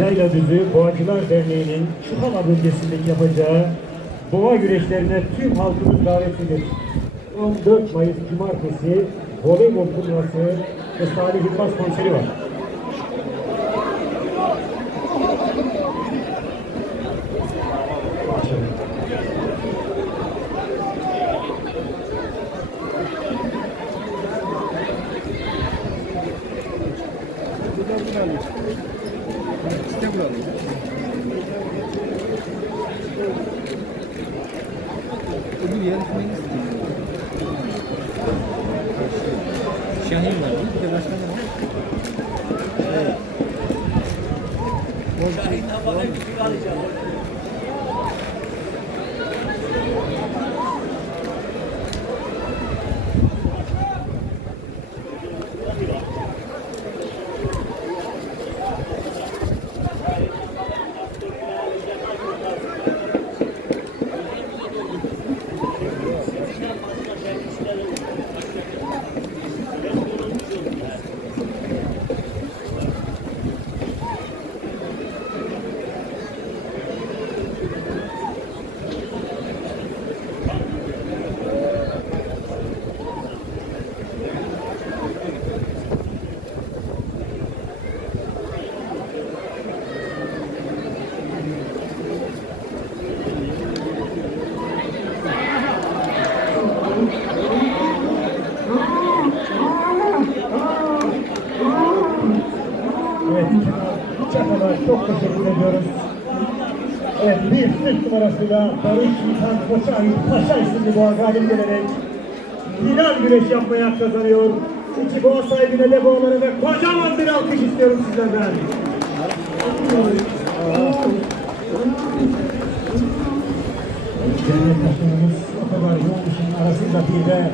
Yayla Düzü Boğacılar Derneği'nin Şuhala bölgesindeki yapacağı boğa güreşlerine tüm halkımız davetlidir. 14 Mayıs Cumartesi voleybol turnuvası ve Salih Yılmaz konseri var. Öbür yarışmayı Şahin var? Bir de başka ne var? Evet. Şahin havada bir şey alacağım. Evet, Çakal'a çok teşekkür ediyoruz. Evet, bir Türk numarasıyla Barış Sultan Koçay Paşa isimli boğa galip gelerek final güreş yapmaya kazanıyor. İki boğa sahibine de boğaları ve kocaman bir alkış istiyorum sizlerden. Cennet Başkanımız o kadar yoğun işin arasında bir de